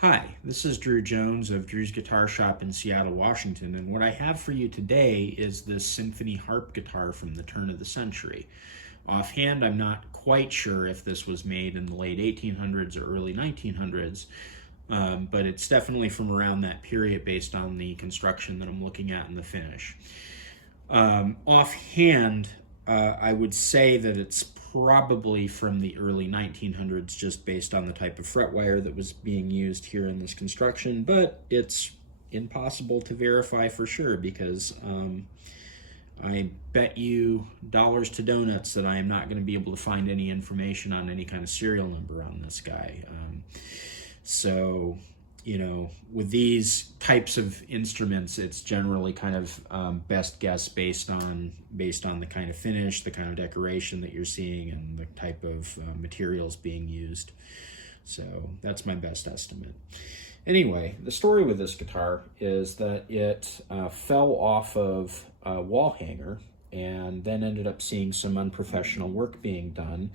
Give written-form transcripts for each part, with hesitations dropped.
Hi, this is Drew Jones of Drew's Guitar Shop in Seattle, Washington, and what I have for you today is this symphony harp guitar from the turn of the century. Offhand, I'm not quite sure if this was made in the late 1800s or early 1900s, but it's definitely from around that period based on the construction that I'm looking at and the finish. Offhand, I would say that it's probably from the early 1900s just based on the type of fret wire that was being used here in this construction, but it's impossible to verify for sure because I bet you dollars to donuts that I am not going to be able to find any information on any kind of serial number on this guy. So, with these types of instruments, it's generally kind of best guess based on the kind of finish, the kind of decoration that you're seeing, and the type of materials being used. So that's my best estimate. Anyway, the story with this guitar is that it fell off of a wall hanger and then ended up seeing some unprofessional work being done.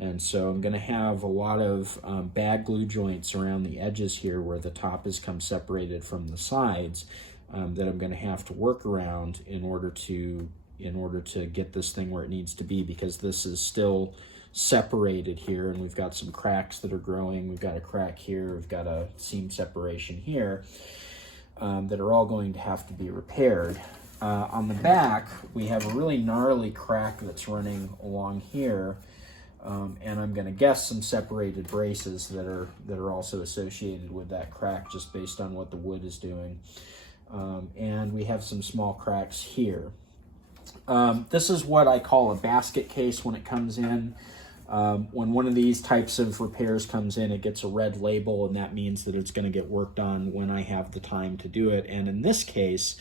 And so I'm going to have a lot of bad glue joints around the edges here where the top has come separated from the sides that I'm going to have to work around in order to get this thing where it needs to be, because this is still separated here and we've got some cracks that are growing. We've got a crack here, we've got a seam separation here that are all going to have to be repaired. On the back, we have a really gnarly crack that's running along here. And I'm going to guess some separated braces that are also associated with that crack just based on what the wood is doing. And we have some small cracks here. This is what I call a basket case when it comes in. When one of these types of repairs comes in, it gets a red label, and that means that it's going to get worked on when I have the time to do it. And in this case,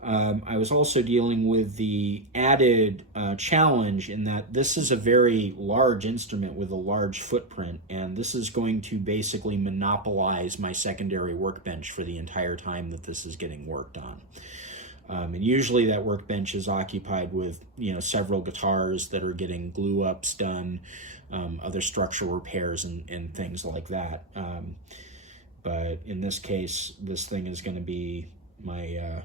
I was also dealing with the added challenge in that this is a very large instrument with a large footprint, and this is going to basically monopolize my secondary workbench for the entire time that this is getting worked on. And usually that workbench is occupied with several guitars that are getting glue ups done, other structural repairs and things like that. But in this case, this thing is going to be my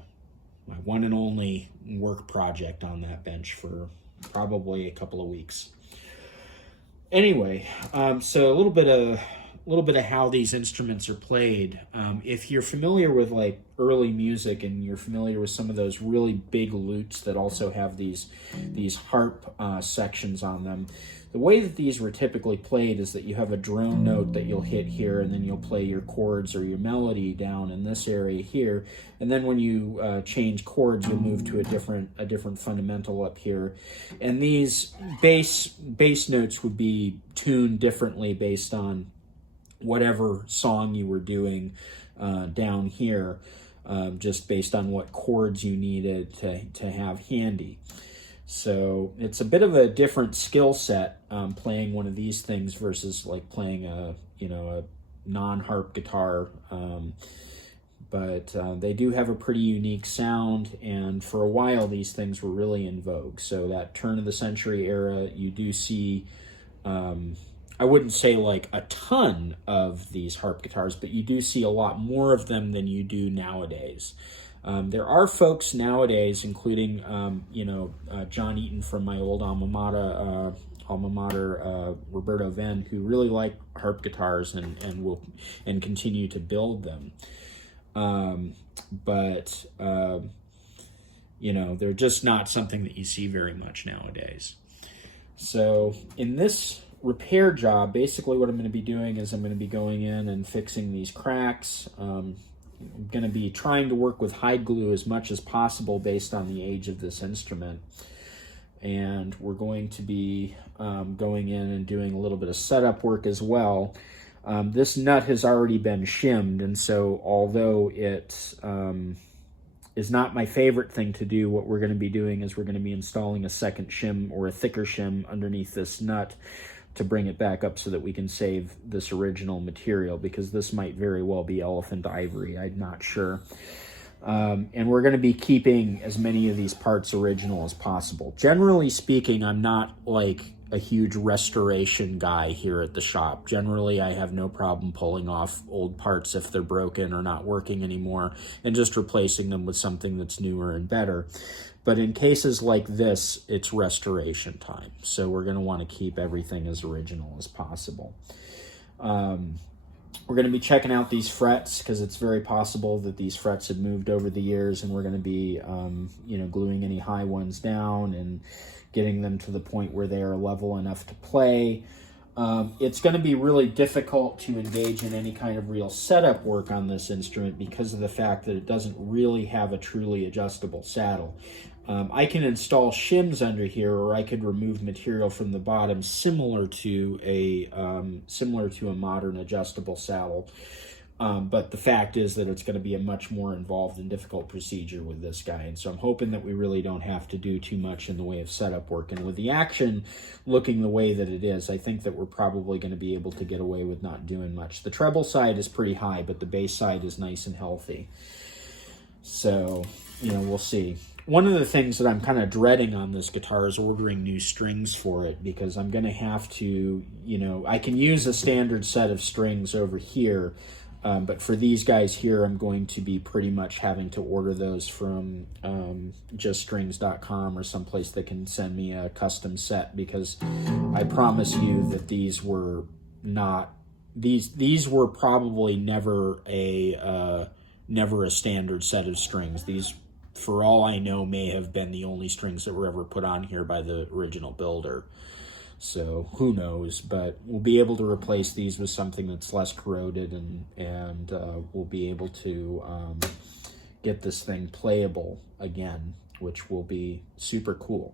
one and only work project on that bench for probably a couple of weeks. Anyway, so a little bit of how these instruments are played. If you're familiar with like early music and you're familiar with some of those really big lutes that also have these harp sections on them, the way that these were typically played is that you have a drone note that you'll hit here, and then you'll play your chords or your melody down in this area here, and then when you change chords, you'll move to a different fundamental up here, and these bass notes would be tuned differently based on whatever song you were doing down here, just based on what chords you needed to have handy. So it's a bit of a different skill set playing one of these things versus like playing a non-harp guitar. But they do have a pretty unique sound, and for a while these things were really in vogue. So that turn of the century era, you do see, I wouldn't say like a ton of these harp guitars, but you do see a lot more of them than you do nowadays. There are folks nowadays, including John Eaton from my old alma mater, Roberto Venn, who really like harp guitars and will continue to build them. But they're just not something that you see very much nowadays. So in this repair job, basically what I'm going to be doing is I'm going to be going in and fixing these cracks. I'm going to be trying to work with hide glue as much as possible based on the age of this instrument. And we're going to be going in and doing a little bit of setup work as well. This nut has already been shimmed, and so although it is not my favorite thing to do, what we're going to be doing is we're going to be installing a second shim or a thicker shim underneath this nut to bring it back up so that we can save this original material, because this might very well be elephant ivory. I'm not sure. And we're going to be keeping as many of these parts original as possible. Generally speaking, I'm not like a huge restoration guy here at the shop. Generally, I have no problem pulling off old parts if they're broken or not working anymore and just replacing them with something that's newer and better. But in cases like this, it's restoration time. So we're going to want to keep everything as original as possible. We're going to be checking out these frets because it's very possible that these frets had moved over the years, and we're going to be, gluing any high ones down and getting them to the point where they are level enough to play. It's going to be really difficult to engage in any kind of real setup work on this instrument because of the fact that it doesn't really have a truly adjustable saddle. I can install shims under here, or I could remove material from the bottom similar to a modern adjustable saddle. But the fact is that it's going to be a much more involved and difficult procedure with this guy. And so I'm hoping that we really don't have to do too much in the way of setup work. And with the action looking the way that it is, I think that we're probably going to be able to get away with not doing much. The treble side is pretty high, but the bass side is nice and healthy. So, we'll see. One of the things that I'm kind of dreading on this guitar is ordering new strings for it, because I'm going to have to, I can use a standard set of strings over here, but for these guys here, I'm going to be pretty much having to order those from juststrings.com or someplace that can send me a custom set, because I promise you that these were probably never a standard set of strings. These, for all I know, may have been the only strings that were ever put on here by the original builder. So who knows, but we'll be able to replace these with something that's less corroded, and we'll be able to get this thing playable again, which will be super cool.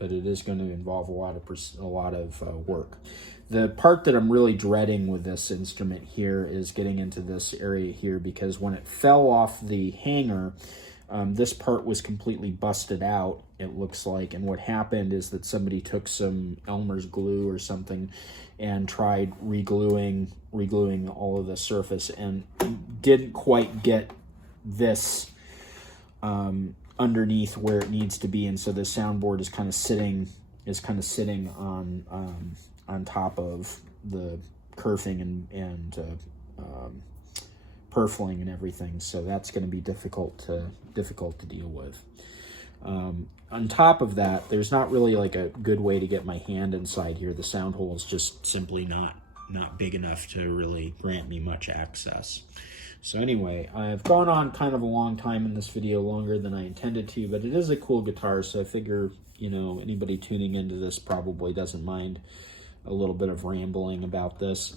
But it is going to involve a lot of work. The part that I'm really dreading with this instrument here is getting into this area here, because when it fell off the hanger, this part was completely busted out, it looks like, and what happened is that somebody took some Elmer's glue or something and tried regluing all of the surface and didn't quite get this underneath where it needs to be, and so the soundboard is kind of sitting on top of the kerfing and purfling and everything, so that's going to be difficult to deal with. On top of that, there's not really like a good way to get my hand inside here. The sound hole is just simply not big enough to really grant me much access. So anyway, I've gone on kind of a long time in this video, longer than I intended to, but it is a cool guitar, so I figure, anybody tuning into this probably doesn't mind a little bit of rambling about this.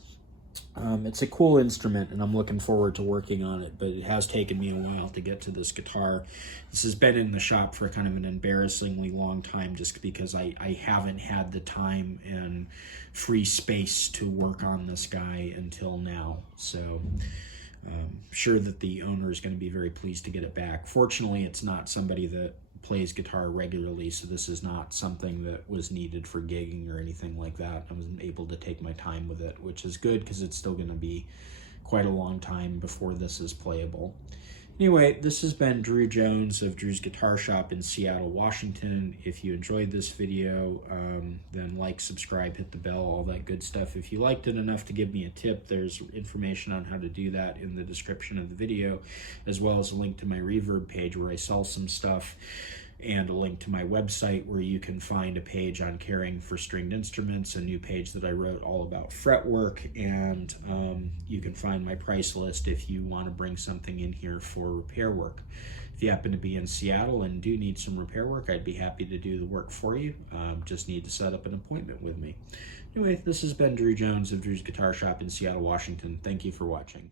It's a cool instrument, and I'm looking forward to working on it, but it has taken me a while to get to this guitar. This has been in the shop for kind of an embarrassingly long time, just because I haven't had the time and free space to work on this guy until now. So I'm sure that the owner is going to be very pleased to get it back. Fortunately, it's not somebody that plays guitar regularly, so this is not something that was needed for gigging or anything like that. I was able to take my time with it, which is good because it's still going to be quite a long time before this is playable. Anyway, this has been Drew Jones of Drew's Guitar Shop in Seattle, Washington. If you enjoyed this video, then like, subscribe, hit the bell, all that good stuff. If you liked it enough to give me a tip, there's information on how to do that in the description of the video, as well as a link to my Reverb page where I sell some stuff, and a link to my website where you can find a page on caring for stringed instruments, a new page that I wrote all about fretwork, and you can find my price list if you want to bring something in here for repair work. If you happen to be in Seattle and do need some repair work, I'd be happy to do the work for you. Just need to set up an appointment with me. Anyway, this has been Drew Jones of Drew's Guitar Shop in Seattle, Washington. Thank you for watching.